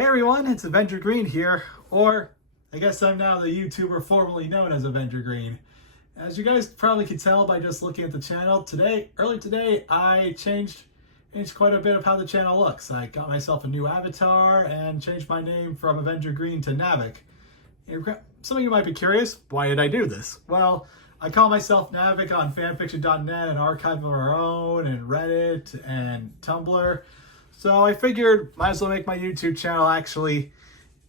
Hey everyone, it's Avenger Green here, or I guess I'm now the YouTuber formerly known as Avenger Green. As you guys probably could tell by just looking at the channel, early today, I changed quite a bit of how the channel looks. I got myself a new avatar and changed my name from Avenger Green to Navek. Some of you might be curious, why did I do this? Well, I call myself Navek on fanfiction.net, an archive of our own, and Reddit and Tumblr. So I figured might as well make my YouTube channel actually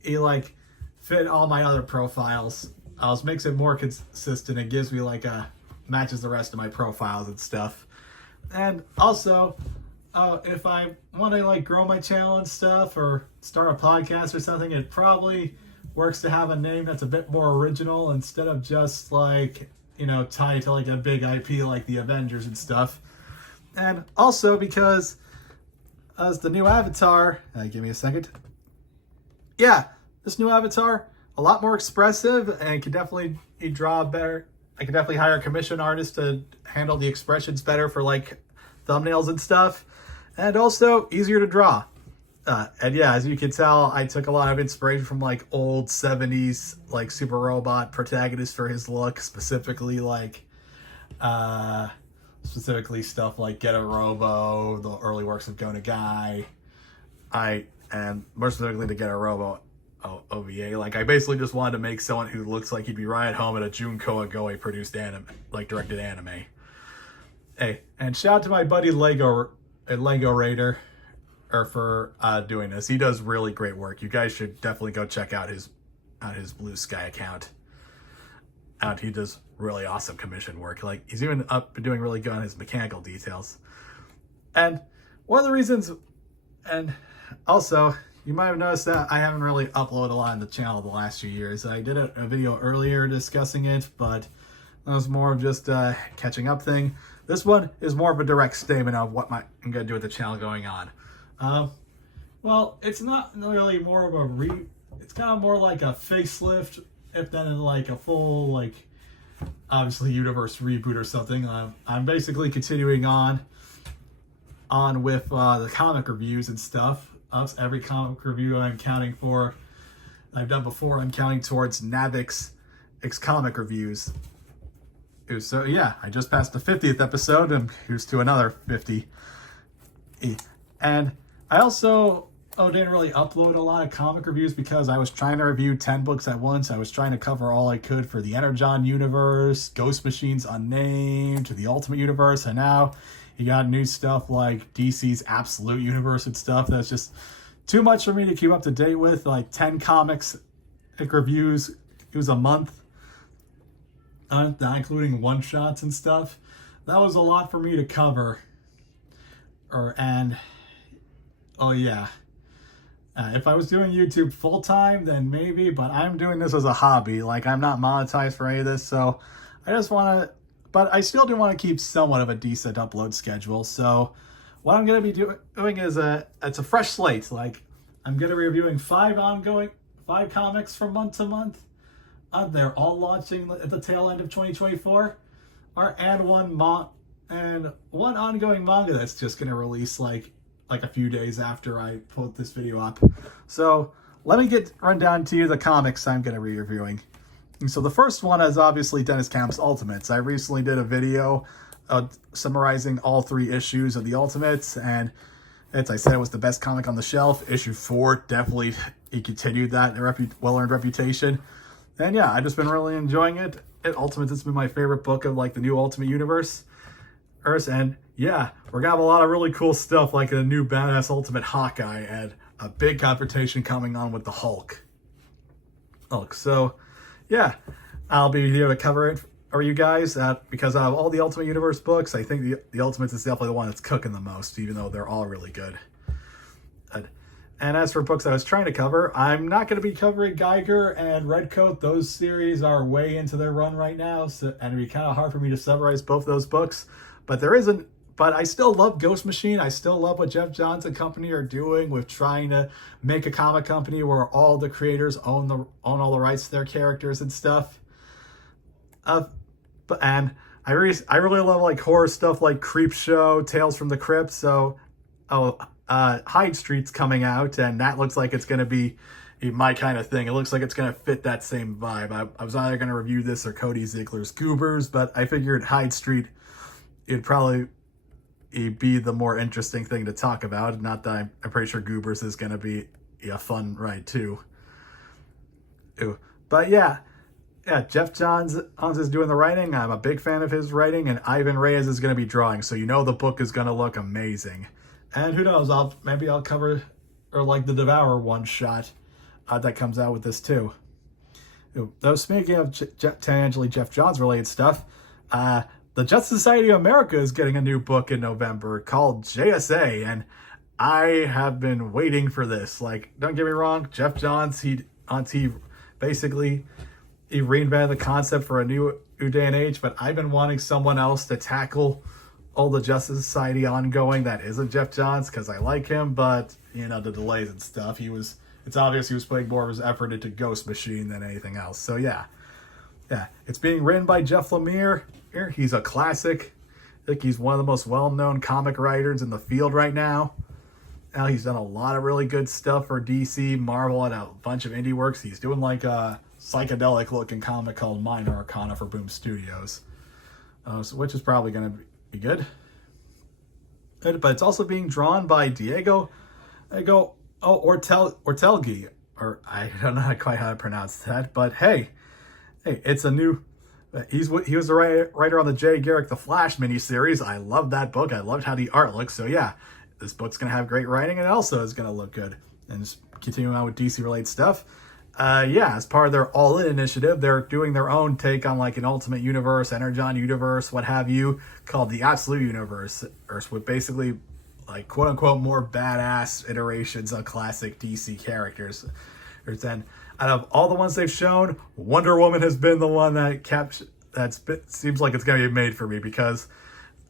fit all my other profiles. Makes it more consistent. It gives me matches the rest of my profiles and stuff. And also, if I want to grow my channel and stuff or start a podcast or something, it probably works to have a name that's a bit more original instead of just tied to a big IP like the Avengers and stuff. And also because as the new avatar, give me a second. Yeah, this new avatar, a lot more expressive and can definitely draw better. I can definitely hire a commission artist to handle the expressions better for thumbnails and stuff. And also easier to draw. And yeah, as you can tell, I took a lot of inspiration from old 70s super robot protagonists for his look, specifically stuff like Get a Robo, the early works of Go to Guy, and more specifically to Get a Robo OVA. I basically just wanted to make someone who looks like he'd be right at home at a Junko Agoe produced directed anime. Hey, and shout out to my buddy Lego Raider for doing this. He does really great work. You guys should definitely go check out his Blue Sky account. And he does really awesome commission work. He's even doing really good on his mechanical details. And one of the reasons, and also you might have noticed that I haven't really uploaded a lot on the channel the last few years. I did a video earlier discussing it, but that was more of just a catching up thing. This one is more of a direct statement of what I'm going to do with the channel going on. Well, it's not really more of it's kind of more like a facelift, if then in a full, obviously universe reboot or something. I'm basically continuing on with the comic reviews and stuff. Every comic review I've done before, I'm counting towards Navek's comic reviews. So yeah, I just passed the 50th episode, and here's to another 50. And I also didn't really upload a lot of comic reviews because I was trying to review 10 books at once. I was trying to cover all I could for the Energon universe, Ghost Machines Unnamed, the Ultimate Universe, and now you got new stuff like DC's Absolute Universe and stuff that's just too much for me to keep up to date with. 10 comics reviews, it was a month, not including one-shots and stuff. That was a lot for me to cover. Oh yeah. If I was doing YouTube full-time, then maybe, but I'm doing this as a hobby. I'm not monetized for any of this, so I just want to, but I still do want to keep somewhat of a decent upload schedule. So what I'm going to be doing is it's a fresh slate. I'm going to be reviewing 5 comics from month to month. They're all launching at the tail end of 2024, and one ongoing manga that's just going to release a few days after I put this video up. So let me run down to you the comics I'm going to be reviewing. And so the first one is obviously Dennis Camp's Ultimates. I recently did a video summarizing all 3 issues of the Ultimates, and I said it was the best comic on the shelf. Issue 4 definitely he continued that well-earned reputation. And yeah, I've just been really enjoying it. Ultimates has been my favorite book of the new Ultimate Universe. And yeah, we're gonna have a lot of really cool stuff like a new badass Ultimate Hawkeye and a big confrontation coming on with the Hulk. So yeah, I'll be here to cover it for you guys because out of all the Ultimate Universe books, I think the Ultimates is definitely the one that's cooking the most, even though they're all really good. And as for books I was trying to cover, I'm not going to be covering Geiger and Redcoat. Those series are way into their run right now, and it'd be kind of hard for me to summarize both those books. But I still love Ghost Machine. I still love what Jeff Johns and company are doing with trying to make a comic company where all the creators own all the rights to their characters and stuff. And I really love horror stuff like Creepshow, Tales from the Crypt. So Hyde Street's coming out, and that looks like it's going to be my kind of thing. It looks like it's going to fit that same vibe. I was either going to review this or Cody Ziegler's Goobers, but I figured Hyde Street, it'd probably be the more interesting thing to talk about. Not that I'm pretty sure Goobers is going to be a fun ride too. Ew. But yeah, Jeff Johns is doing the writing. I'm a big fan of his writing, and Ivan Reyes is going to be drawing, so you know the book is going to look amazing. And who knows, maybe I'll cover, or like the Devour one shot that comes out with this too. Though speaking of tangentially Jeff Johns related stuff, the Justice Society of America is getting a new book in November called JSA, and I have been waiting for this. Like, don't get me wrong, Jeff Johns, he basically reinvented the concept for a new day and age, but I've been wanting someone else to tackle all the Justice Society ongoing that isn't Jeff Johns, because I like him, but you know, the delays and stuff, it's obvious he was putting more of his effort into Ghost Machine than anything else. So yeah, it's being written by Jeff Lemire. He's a classic. I think he's one of the most well-known comic writers in the field right now. Now he's done a lot of really good stuff for DC, Marvel, and a bunch of indie works. He's doing like a psychedelic-looking comic called Minor Arcana for Boom Studios, which is probably going to be good. But it's also being drawn by Diego Ortelgi, or I don't know quite how to pronounce that. But hey, it's a new. He was the writer on the Jay Garrick The Flash miniseries. I love that book. I loved how the art looks. So yeah, this book's going to have great writing, and it also is going to look good. And just continuing on with DC-related stuff. As part of their All In initiative, they're doing their own take on like an Ultimate Universe, Energon Universe, what have you, called the Absolute Universe, with basically like quote-unquote more badass iterations of classic DC characters. And out of all the ones they've shown, Wonder Woman has been the one that seems like it's going to be made for me, because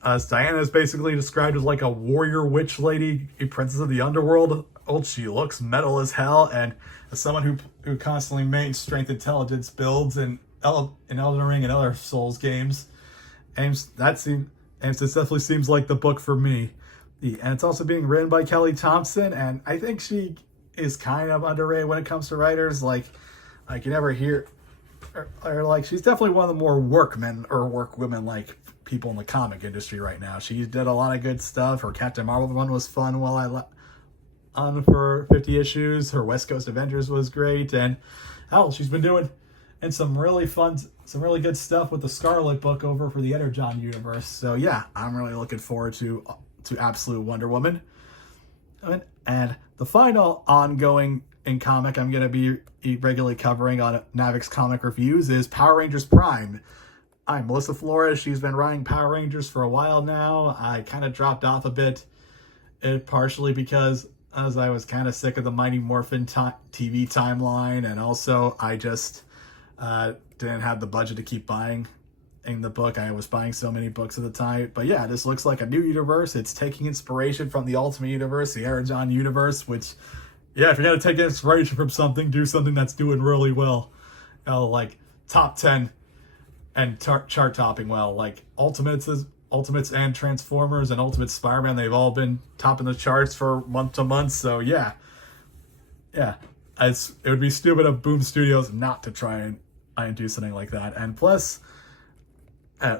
Diana is basically described as like a warrior witch lady, a princess of the underworld. She looks metal as hell, and as someone who constantly mains strength intelligence builds in Elden Ring and other Souls games, and this definitely seems like the book for me. And it's also being written by Kelly Thompson, and I think she is kind of underrated when it comes to writers. Like you never hear, or like she's definitely one of the more workmen or workwomen like people in the comic industry right now. She did a lot of good stuff. Her Captain Marvel one was fun while I on for 50 issues. Her West Coast Avengers was great, and she's been doing some really good stuff with the Scarlet book over for the Energon universe. So yeah, I'm really looking forward to Absolute Wonder Woman. And the final ongoing in comic I'm going to be regularly covering on Navek's Comic Reviews is Power Rangers Prime. I'm Melissa Flores. She's been writing Power Rangers for a while now. I kind of dropped off a bit, partially because as I was kind of sick of the Mighty Morphin TV timeline, and also I just didn't have the budget to keep buying in the book. I was buying so many books at the time. But yeah, this looks like a new universe. It's taking inspiration from the Ultimate Universe, the Energon universe, which, yeah, if you're going to take inspiration from something, do something that's doing really well. Like top 10 and chart topping well. Like Ultimates and Transformers and Ultimate Spider-Man, they've all been topping the charts for month to month. So yeah. It would be stupid of Boom Studios not to try and do something like that. And plus,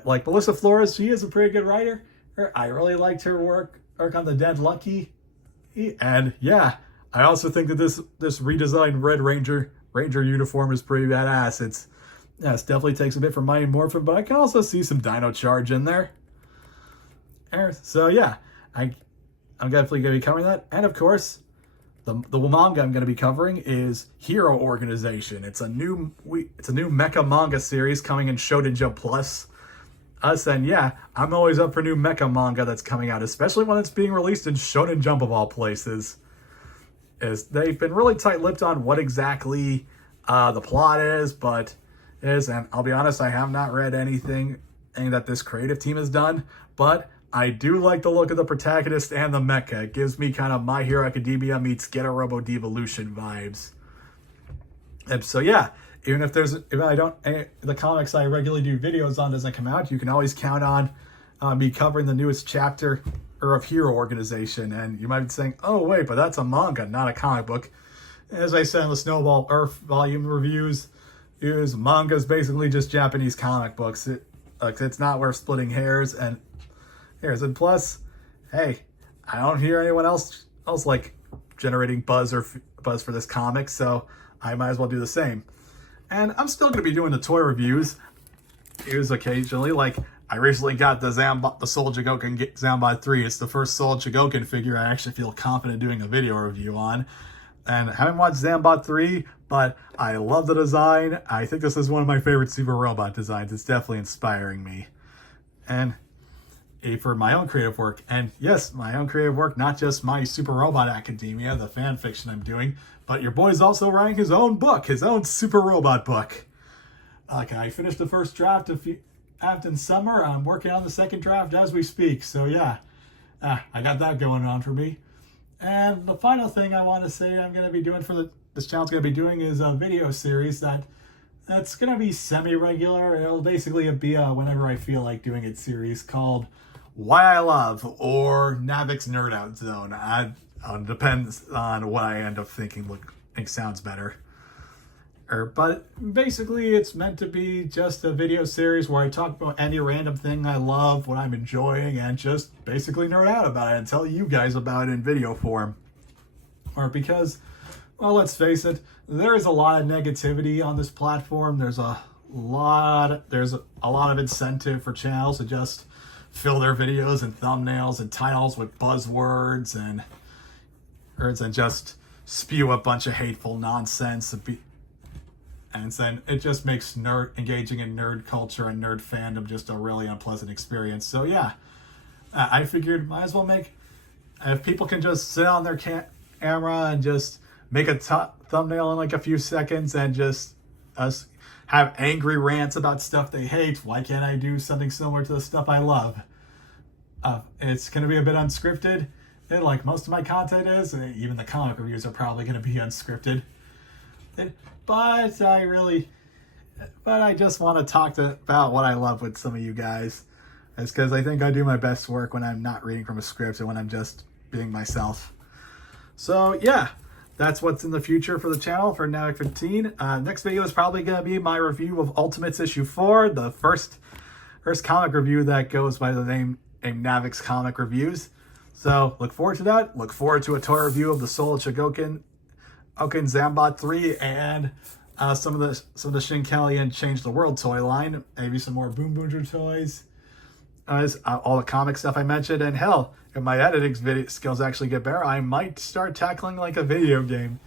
like Melissa Flores, she is a pretty good writer. I really liked her work on the Dead Lucky. And yeah, I also think that this redesigned Red Ranger uniform is pretty badass. It definitely takes a bit from Mighty Morphin, but I can also see some Dino Charge in there. So yeah, I'm definitely going to be covering that. And of course, the manga I'm going to be covering is Hero Organization. It's a new mecha manga series coming in Shonen Jump Plus. And yeah, I'm always up for new mecha manga that's coming out, especially when it's being released in Shonen Jump of all places. They've been really tight-lipped on what exactly the plot is, and I'll be honest, I have not read anything that this creative team has done, but I do like the look of the protagonist and the mecha. It gives me kind of My Hero Academia meets Get a Robo Devolution vibes. And so yeah, even if the comics I regularly do videos on doesn't come out, you can always count on me covering the newest chapter of Hero Organization. And you might be saying, oh wait, but that's a manga, not a comic book. As I said in the Snowball Earth volume reviews, manga is basically just Japanese comic books. It's not worth splitting hairs. And plus, hey, I don't hear anyone else like generating buzz for this comic, so I might as well do the same. And I'm still going to be doing the toy reviews occasionally. Like, I recently got the Soul Jigoken Zambot 3. It's the first Soul Jigoken figure I actually feel confident doing a video review on. And I haven't watched Zambot 3, but I love the design. I think this is one of my favorite Super Robot designs. It's definitely inspiring me. And for my own creative work. And yes, my own creative work, not just my Super Robot Academia, the fan fiction I'm doing, but your boy's also writing his own book, his own Super Robot book. Okay, I finished the first draft in summer. I'm working on the second draft as we speak. So yeah, I got that going on for me. And the final thing I want to say I'm going to be doing for this channel's going to be doing is a video series that's going to be semi-regular. It'll basically be a whenever I feel like doing it series called Why I Love or Navek's Nerd Out Zone. Depends on what I end up thinking sounds better. But basically it's meant to be just a video series where I talk about any random thing I love, what I'm enjoying, and just basically nerd out about it and tell you guys about it in video form. Because, well, let's face it, there's a lot of negativity on this platform. There's a lot of incentive for channels to just fill their videos and thumbnails and titles with buzzwords and just spew a bunch of hateful nonsense. And then it just makes engaging in nerd culture and nerd fandom just a really unpleasant experience. So yeah, I figured might as well if people can just sit on their camera and just make a thumbnail in like a few seconds and just have angry rants about stuff they hate, why can't I do something similar to the stuff I love? It's going to be a bit unscripted, and like most of my content is, and even the comic reviews are probably going to be unscripted. But I just want to talk about what I love with some of you guys. It's because I think I do my best work when I'm not reading from a script and when I'm just being myself. So yeah, that's what's in the future for the channel for Navek 15. Next video is probably going to be my review of Ultimates issue 4, the first comic review that goes by the name Navek's Comic Reviews. So look forward to that. Look forward to a toy review of the Soul Jigoken Zambot 3 and some of the Shin Kelly and Change the World toy line. Maybe some more Boom Boonger toys. All the comic stuff I mentioned. And hell, if my editing skills actually get better, I might start tackling like a video game.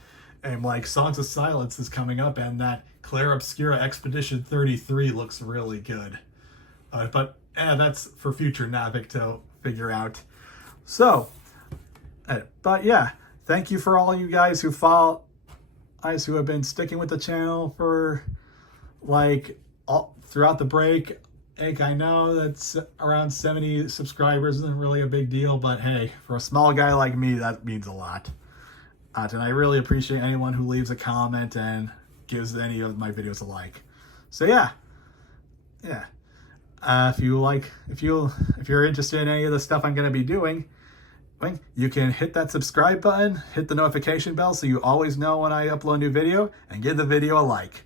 And like Songs of Silence is coming up, and that Claire Obscura Expedition 33 looks really good. But that's for future Navek to figure out. So, but yeah. Thank you for all you guys who have been sticking with the channel for throughout the break. I know that's around 70 subscribers isn't really a big deal, but hey, for a small guy like me, that means a lot. And I really appreciate anyone who leaves a comment and gives any of my videos a like. So yeah. If you're interested in any of the stuff I'm going to be doing, you can hit that subscribe button, hit the notification bell so you always know when I upload a new video, and give the video a like.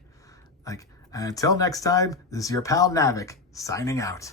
And until next time, this is your pal Navek, signing out.